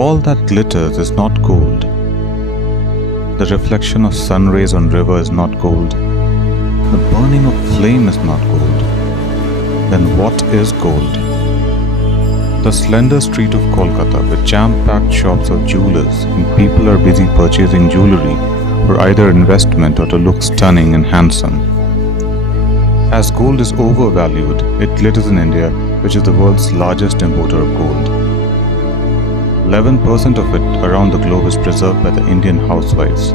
All that glitters is not gold. The reflection of sun rays on river is not gold. The burning of flame is not gold. Then what is gold? The slender street of Kolkata with jam-packed shops of jewelers and people are busy purchasing jewellery for either investment or to look stunning and handsome. As gold is overvalued, it glitters in India, which is the world's largest importer of gold. 11% of it around the globe is preserved by the Indian housewives.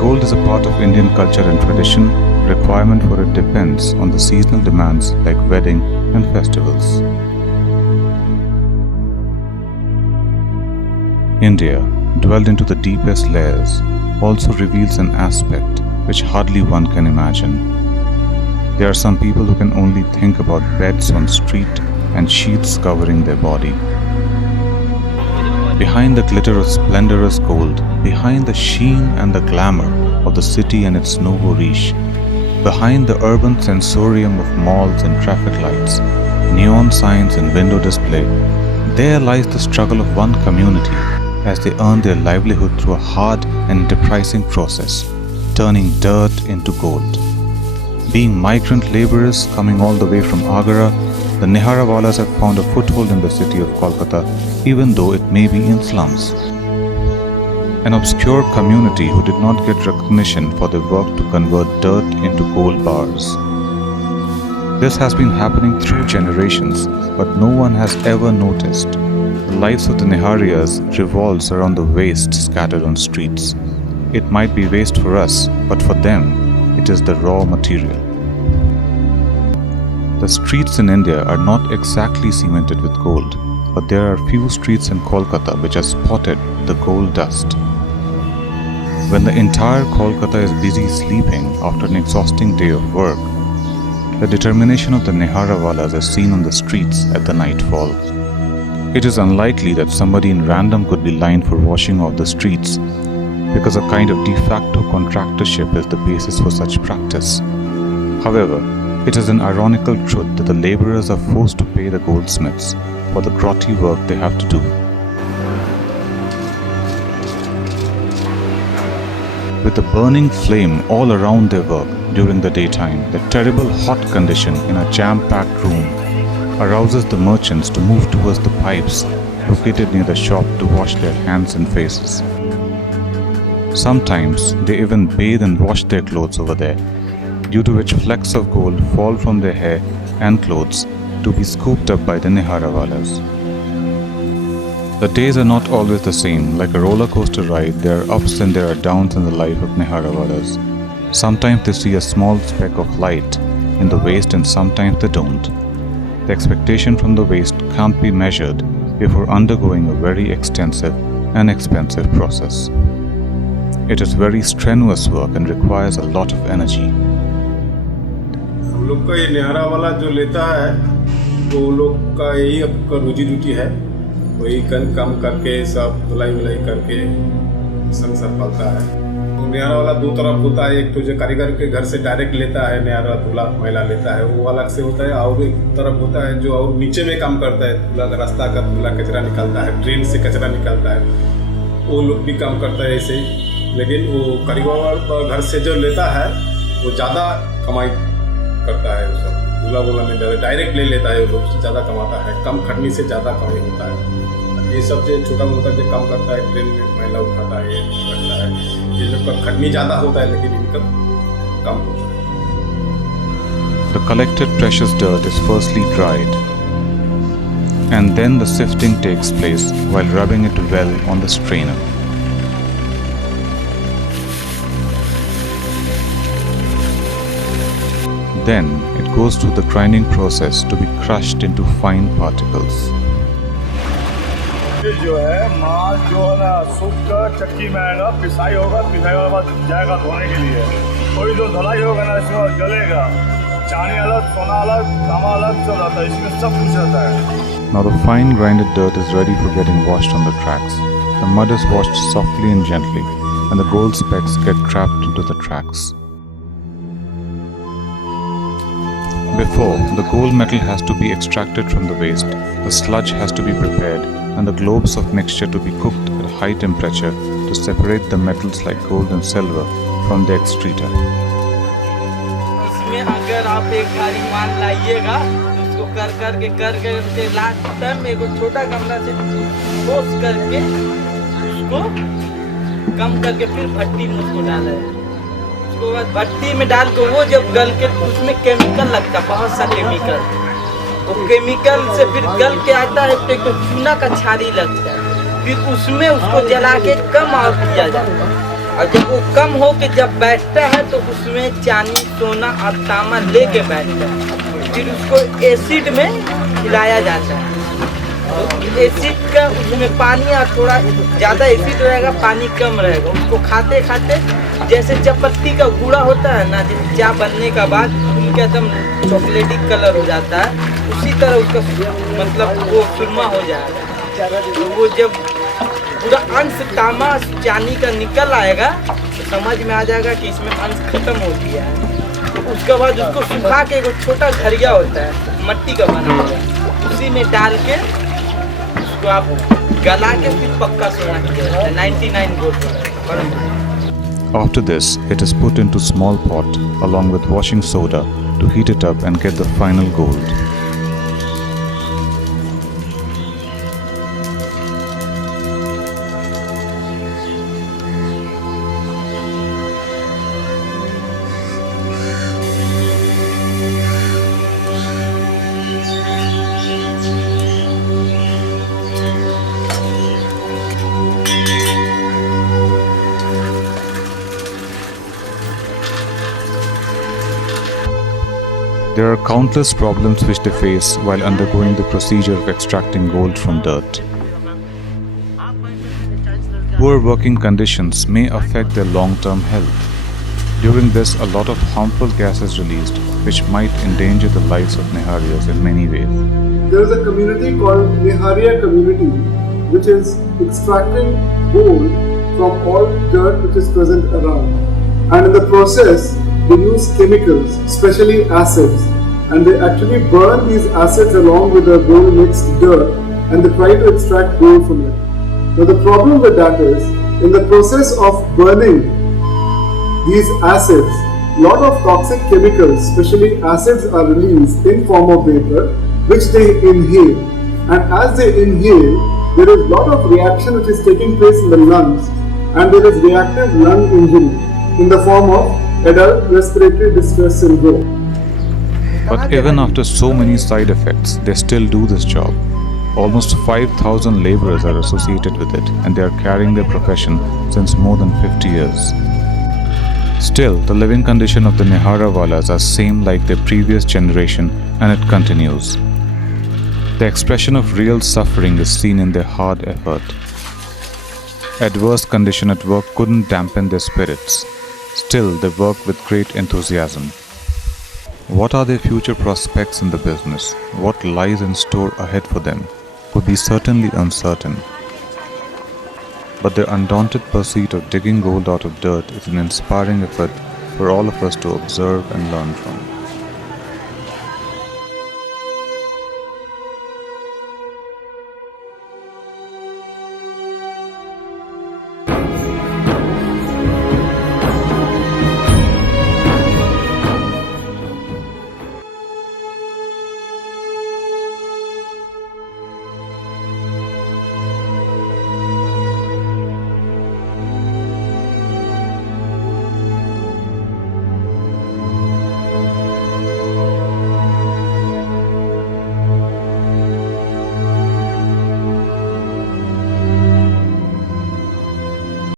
Gold is a part of Indian culture and tradition. Requirement for it depends on the seasonal demands like wedding and festivals. India, dwelled into the deepest layers, also reveals an aspect which hardly one can imagine. There are some people who can only think about beds on street and sheets covering their body. Behind the glitter of splendorous gold, behind the sheen and the glamour of the city and its nouveau riche, behind the urban sensorium of malls and traffic lights, neon signs and window display, there lies the struggle of one community as they earn their livelihood through a hard and enterprising process, turning dirt into gold. Being migrant laborers coming all the way from Agra, the Nehariyawalas have found a foothold in the city of Kolkata, even though it may be in slums. An obscure community who did not get recognition for their work to convert dirt into gold bars. This has been happening through generations, but no one has ever noticed. The lives of the Nehariyas revolves around the waste scattered on streets. It might be waste for us, but for them, it is the raw material. The streets in India are not exactly cemented with gold, but there are few streets in Kolkata which are spotted with the gold dust. When the entire Kolkata is busy sleeping after an exhausting day of work, the determination of the Nehariyawalas is seen on the streets at the nightfall. It is unlikely that somebody in random could be lined for washing off the streets, because a kind of de facto contractorship is the basis for such practice. However, it is an ironical truth that the laborers are forced to pay the goldsmiths for the grotty work they have to do. With the burning flame all around their work during the daytime, the terrible hot condition in a jam-packed room arouses the merchants to move towards the pipes located near the shop to wash their hands and faces. Sometimes they even bathe and wash their clothes over there, due to which flecks of gold fall from their hair and clothes to be scooped up by the Nehariyawalas. The days are not always the same. Like a roller coaster ride, there are ups and there are downs in the life of Nehariyawalas. Sometimes they see a small speck of light in the waste and sometimes they don't. The expectation from the waste can't be measured before undergoing a very extensive and expensive process. It is very strenuous work and requires a lot of energy. हम लोग का ये नेहरा वाला जो लेता है तो लोग का यही अब रोजी रोटी है, वही काम करके सब धुलाई वुलाई करके संसार पालता है। तो नेहरा वाला दो तरफ होता है, एक तो जो कारीगर के घर से डायरेक्ट लेता है नेहरा धुला मैला लेता है वो अलग से होता है, और एक तरफ होता है जो और नीचे में काम करता है, धुला रास्ता का धुला कचरा निकालता है, ड्रेन से कचरा निकालता है, वो लोग भी काम करता है ऐसे। लेकिन वो कारीगर घर से जो लेता है वो ज़्यादा कमाई करता है, वो सब धुला वुला में ज़्यादा डायरेक्ट ले लेता है, वो लोग ज़्यादा कमाता है, कम खटनी से ज़्यादा कमाई होता है। ये सब जो छोटा मोटा जो काम करता है, ट्रेन में मैला उठाता है, ये करता है, ये लोग का खटनी ज़्यादा होता है लेकिन इनकम कम होता है। The collected precious dirt is firstly dried, and then the sifting takes place while rubbing it well on the strainer. Then it goes through the grinding process to be crushed into fine particles. ये जो है माल जो है ना सूख कर चक्की में आएगा, पिसाई होगा, पिसाई वाला बाद जाएगा धोने के लिए। कोई जो धुलाई होगा ना इसमें जलेगा, चांदी अलग, सोना अलग, तांबा अलग सब रहता है, इसमें सब कुछ रहता है। Now the fine grinded dirt is ready for getting washed on the tracks. The mud is washed softly and gently, and the gold specks get trapped into the tracks. Before, the gold metal has to be extracted from the waste, the sludge has to be prepared, and the globes of mixture to be cooked at high temperature to separate the metals like gold and silver from the excreta. इसमें अगर आप एक बारी मान लाइएगा तो उसको कर करके लास्ट टाइम एक छोटा गमला से ठोस करके उसको कम करके फिर भट्टी में उसको डाला है। उसके बाद भट्टी में डाल के वो जब गल के उसमें केमिकल लगता है, बहुत सा केमिकल, तो केमिकल से फिर गल के आता है तो एक चूना का छारी लगता है, फिर उसमें उसको जला के कम और किया जाता है। और जब वो कम हो के जब बैठता है तो उसमें चांदी सोना और तांबा लेके बैठता है, फिर उसको एसिड में हिलाया जाता है। तो एसिड का उसमें पानी और थोड़ा ज़्यादा एसिड रहेगा, पानी कम रहेगा। उसको खाते खाते जैसे चपत्ती का गुड़ा होता है ना, जैसे चाय बनने का बाद उनका एकदम चॉकलेटी कलर हो जाता है, उसी तरह उसका मतलब वो सुरमा हो जाएगा। तो वो जब पूरा अंश तांबा चांदी का निकल आएगा तो समझ में आ जाएगा कि इसमें अंश खत्म हो गया है। तो उसके बाद उसको सुखा के एक छोटा घड़िया होता है मट्टी का बना हुआ, उसी में डाल के उसको आप गला के फिर पक्का सोना किया जाता है 99 gold. After this, it is put into small pot along with washing soda to heat it up and get the final gold. There are countless problems which they face while undergoing the procedure of extracting gold from dirt. Poor working conditions may affect their long-term health. During this, a lot of harmful gas is released, which might endanger the lives of Nehariyas in many ways. There is a community called Nehariya community, which is extracting gold from all dirt which is present around. And in the process, they use chemicals, especially acids, and they actually burn these acids along with the gold mixed dirt, and they try to extract gold from it. Now the problem with that is, in the process of burning these acids, lot of toxic chemicals, especially acids, are released in form of vapor, which they inhale. And as they inhale, there is lot of reaction which is taking place in the lungs, and there is reactive lung injury in the form of adult respiratory distress syndrome. But even after so many side effects, they still do this job. Almost 5,000 laborers are associated with it, and they are carrying their profession since more than 50 years. Still, the living condition of the Neharawalas are same like their previous generation, and it continues. The expression of real suffering is seen in their hard effort. Adverse condition at work couldn't dampen their spirits. Still, they work with great enthusiasm. What are their future prospects in the business? What lies in store ahead for them would be certainly uncertain. But their undaunted pursuit of digging gold out of dirt is an inspiring effort for all of us to observe and learn from.